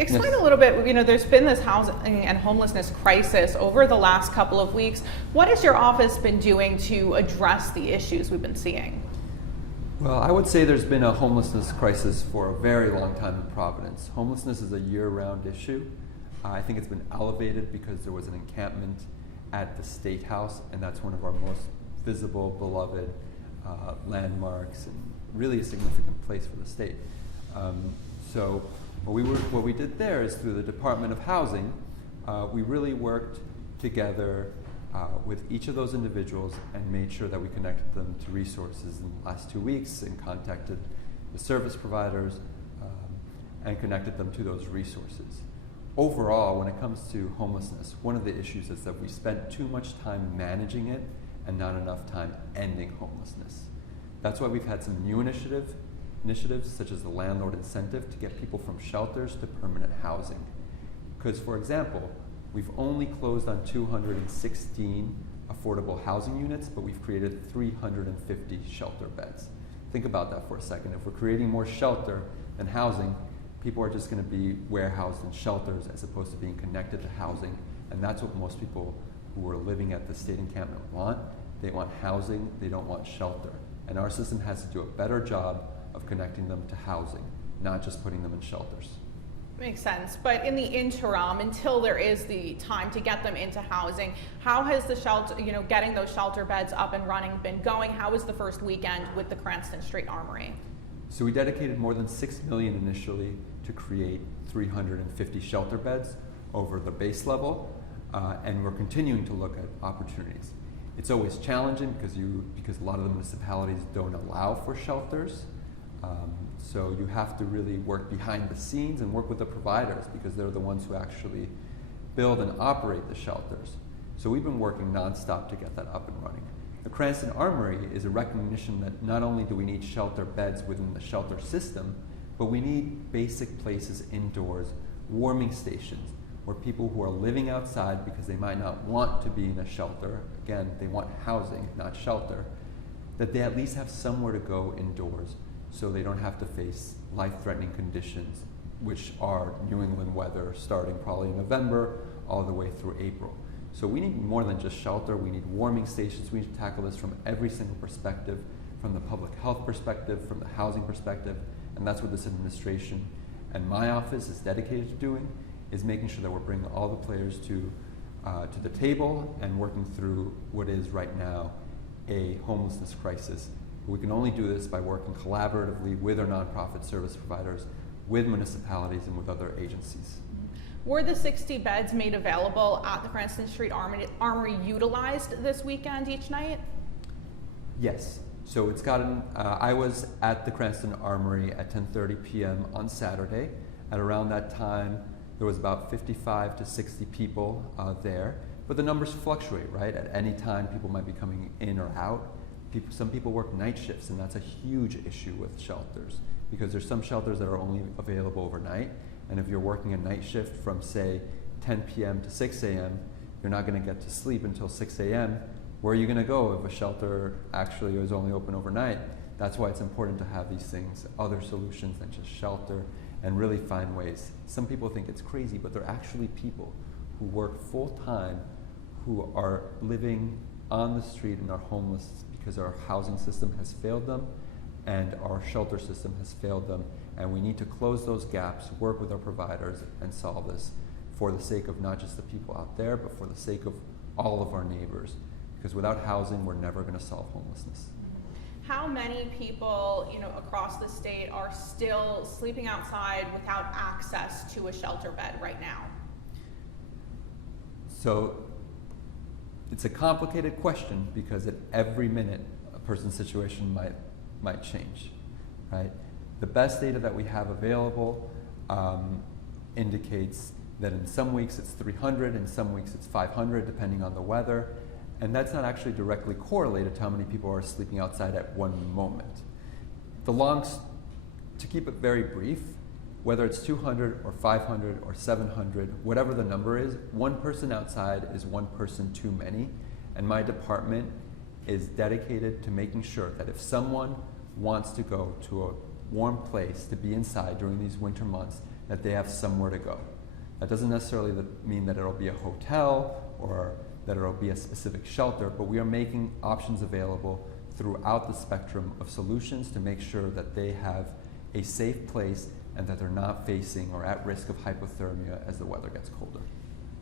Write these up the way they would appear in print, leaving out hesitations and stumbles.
Explain a little bit, there's been this housing and homelessness crisis over the last couple of weeks. What has your office been doing to address the issues we've been seeing? Well, I would say there's been a homelessness crisis for a very long time in Providence. Homelessness is a year-round issue. I think it's been elevated because there was an encampment at the State House, and that's one of our most visible, beloved landmarks, and really a significant place for the state. So what we did there is, through the Department of Housing, we really worked together with each of those individuals and made sure that we connected them to resources in the last 2 weeks, and contacted the service providers and connected them to those resources. Overall, when it comes to homelessness, one of the issues is that we spent too much time managing it and not enough time ending homelessness. That's why we've had some new initiatives such as the landlord incentive to get people from shelters to permanent housing. Because, for example, we've only closed on 216 affordable housing units, but we've created 350 shelter beds. Think about that for a second. If we're creating more shelter than housing, people are just going to be warehoused in shelters as opposed to being connected to housing. And that's what most people who are living at the state encampment want. They want housing, they don't want shelter. And our system has to do a better job of connecting them to housing, not just putting them in shelters. Makes sense. But in the interim, until there is the time to get them into housing, how has the shelter, getting those shelter beds up and running been going? How was the first weekend with the Cranston Street Armory? So we dedicated more than $6 million initially to create 350 shelter beds over the base level, and we're continuing to look at opportunities. It's always challenging because a lot of the municipalities don't allow for shelters. So you have to really work behind the scenes and work with the providers, because they're the ones who actually build and operate the shelters. So we've been working nonstop to get that up and running. The Cranston Armory is a recognition that not only do we need shelter beds within the shelter system, but we need basic places indoors, warming stations, where people who are living outside because they might not want to be in a shelter, again, they want housing, not shelter, that they at least have somewhere to go indoors, so they don't have to face life-threatening conditions, which are New England weather starting probably in November all the way through April. So we need more than just shelter, we need warming stations. We need to tackle this from every single perspective, from the public health perspective, from the housing perspective, and that's what this administration and my office is dedicated to doing, is making sure that we're bringing all the players to the table and working through what is right now a homelessness crisis. We can only do this by working collaboratively with our nonprofit service providers, with municipalities, and with other agencies. Were the 60 beds made available at the Cranston Street Armory utilized this weekend each night? Yes. So it's gotten, I was at the Cranston Armory at 10:30 p.m. on Saturday. At around that time, there was about 55 to 60 people there. But the numbers fluctuate, right? At any time, people might be coming in or out. Some people work night shifts, and that's a huge issue with shelters, because there's some shelters that are only available overnight, and if you're working a night shift from, say, 10 p.m. to 6 a.m., you're not going to get to sleep until 6 a.m. Where are you going to go if a shelter actually is only open overnight? That's why it's important to have these things, other solutions than just shelter, and really find ways. Some people think it's crazy, but they're actually people who work full-time, who are living on the street and are homeless because our housing system has failed them and our shelter system has failed them, and we need to close those gaps, work with our providers, and solve this for the sake of not just the people out there, but for the sake of all of our neighbors, because without housing, we're never going to solve homelessness. How many people, across the state are still sleeping outside without access to a shelter bed right now? So it's a complicated question, because at every minute a person's situation might change, right? The best data that we have available indicates that in some weeks it's 300, in some weeks it's 500, depending on the weather. And that's not actually directly correlated to how many people are sleeping outside at one moment. To keep it very brief, whether it's 200 or 500 or 700, whatever the number is, one person outside is one person too many. And my department is dedicated to making sure that if someone wants to go to a warm place to be inside during these winter months, that they have somewhere to go. That doesn't necessarily mean that it'll be a hotel or that it'll be a specific shelter, but we are making options available throughout the spectrum of solutions to make sure that they have a safe place and that they're not facing or at risk of hypothermia as the weather gets colder.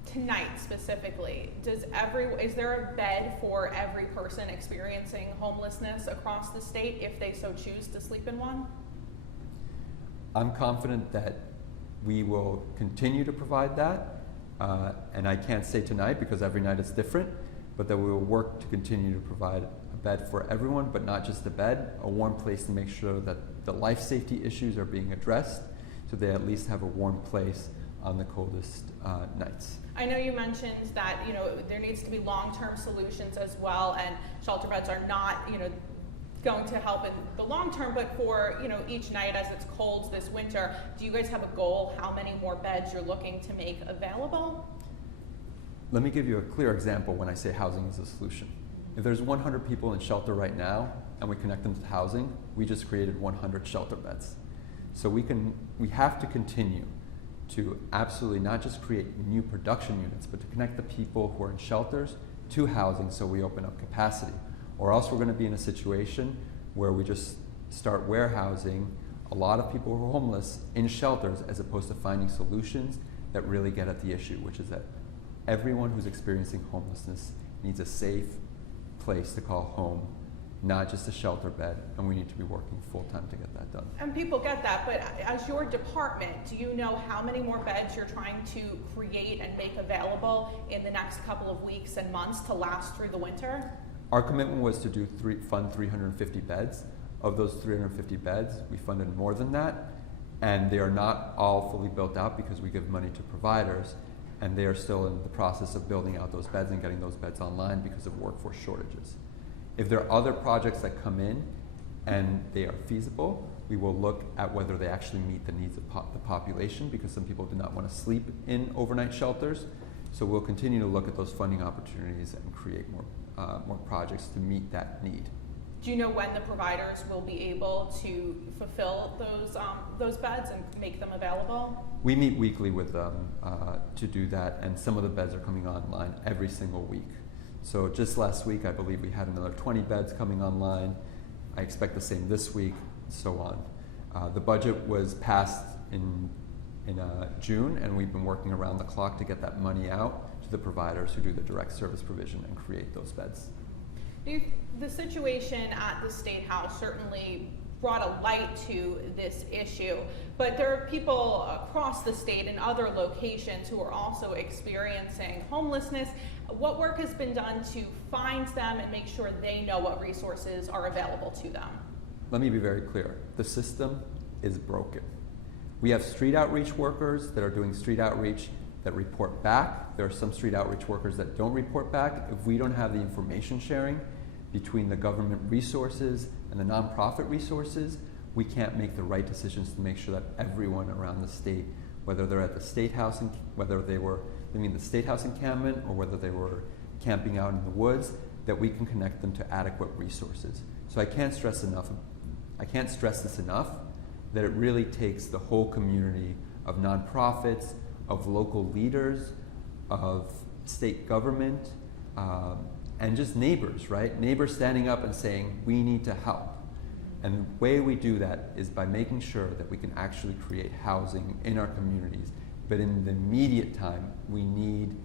Tonight specifically, is there a bed for every person experiencing homelessness across the state if they so choose to sleep in one? I'm confident that we will continue to provide that, and I can't say tonight because every night is different, but that we will work to continue to provide a bed for everyone, but not just a bed, a warm place to make sure that the life safety issues are being addressed so they at least have a warm place on the coldest nights. I know you mentioned that there needs to be long-term solutions as well, and shelter beds are not going to help in the long term, but for each night as it's cold this winter, do you guys have a goal how many more beds you're looking to make available? Let me give you a clear example when I say housing is a solution. If there's 100 people in shelter right now and we connect them to housing, we just created 100 shelter beds. So we have to continue to absolutely not just create new production units, but to connect the people who are in shelters to housing so we open up capacity. Or else we're going to be in a situation where we just start warehousing a lot of people who are homeless in shelters as opposed to finding solutions that really get at the issue, which is that everyone who's experiencing homelessness needs a safe place to call home, not just a shelter bed, and we need to be working full-time to get that done. And people get that, but as your department, do you know how many more beds you're trying to create and make available in the next couple of weeks and months to last through the winter? Our commitment was to fund 350 beds. Of those 350 beds, we funded more than that, and they are not all fully built out because we give money to providers, and they are still in the process of building out those beds and getting those beds online because of workforce shortages. If there are other projects that come in and they are feasible, we will look at whether they actually meet the needs of the population, because some people do not want to sleep in overnight shelters. So we'll continue to look at those funding opportunities and create more projects to meet that need. Do you know when the providers will be able to fulfill those beds and make them available? We meet weekly with them to do that, and some of the beds are coming online every single week. So just last week, I believe we had another 20 beds coming online. I expect the same this week, and so on. The budget was passed in June, and we've been working around the clock to get that money out to the providers who do the direct service provision and create those beds. The situation at the State House certainly brought a light to this issue, but there are people across the state in other locations who are also experiencing homelessness. What work has been done to find them and make sure they know what resources are available to them? Let me be very clear. The system is broken. We have street outreach workers that are doing street outreach that report back. There are some street outreach workers that don't report back. If we don't have the information sharing between the government resources and the nonprofit resources, we can't make the right decisions to make sure that everyone around the state, whether they're at the State House, whether they were living in the State House encampment or whether they were camping out in the woods, that we can connect them to adequate resources. So I can't stress this enough, that it really takes the whole community of nonprofits, of local leaders, of state government, and just neighbors, right? Neighbors standing up and saying, we need to help. And the way we do that is by making sure that we can actually create housing in our communities. But in the immediate time, we need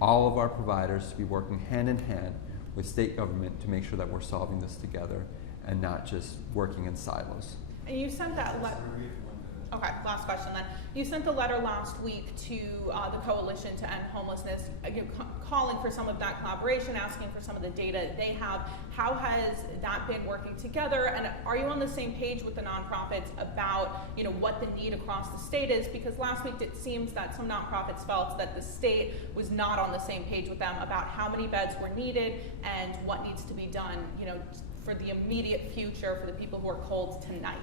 all of our providers to be working hand in hand with state government to make sure that we're solving this together and not just working in silos. And you sent that letter. Okay, last question then. You sent the letter last week to the Coalition to End Homelessness, calling for some of that collaboration, asking for some of the data they have. How has that been working together? And are you on the same page with the nonprofits about what the need across the state is? Because last week it seems that some nonprofits felt that the state was not on the same page with them about how many beds were needed and what needs to be done, for the immediate future for the people who are cold tonight.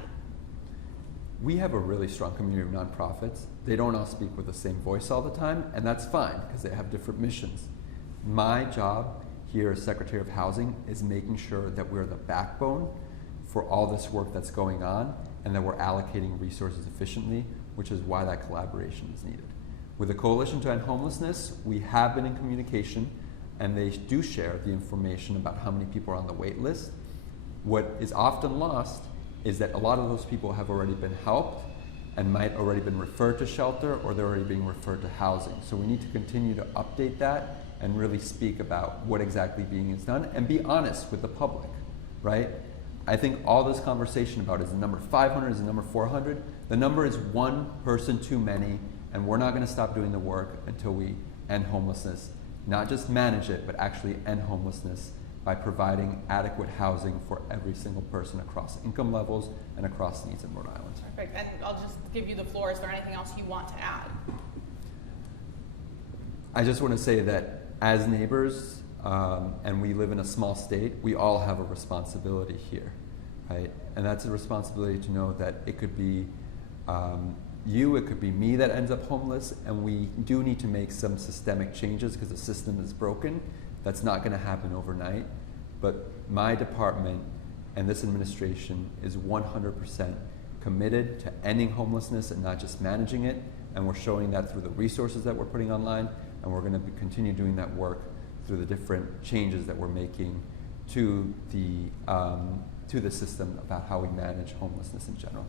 We have a really strong community of nonprofits. They don't all speak with the same voice all the time, and that's fine because they have different missions. My job here as Secretary of Housing is making sure that we're the backbone for all this work that's going on and that we're allocating resources efficiently which is why that collaboration is needed. With the Coalition to End Homelessness, we have been in communication, and they do share the information about how many people are on the wait list. What is often lost is that a lot of those people have already been helped and might already been referred to shelter, or they're already being referred to housing. So we need to continue to update that and really speak about what exactly being is done and be honest with the public, right? I think all this conversation about is the number 500, is the number 400. The number is one person too many, and we're not gonna stop doing the work until we end homelessness. Not just manage it, but actually end homelessness by providing adequate housing for every single person across income levels and across needs in Rhode Island. Perfect, and I'll just give you the floor. Is there anything else you want to add? I just want to say that as neighbors, and we live in a small state, we all have a responsibility here, right? And that's a responsibility to know that it could be you, it could be me that ends up homeless, and we do need to make some systemic changes because the system is broken. That's not going to happen overnight, but my department and this administration is 100% committed to ending homelessness and not just managing it, and we're showing that through the resources that we're putting online, and we're going to continue doing that work through the different changes that we're making to the system about how we manage homelessness in general.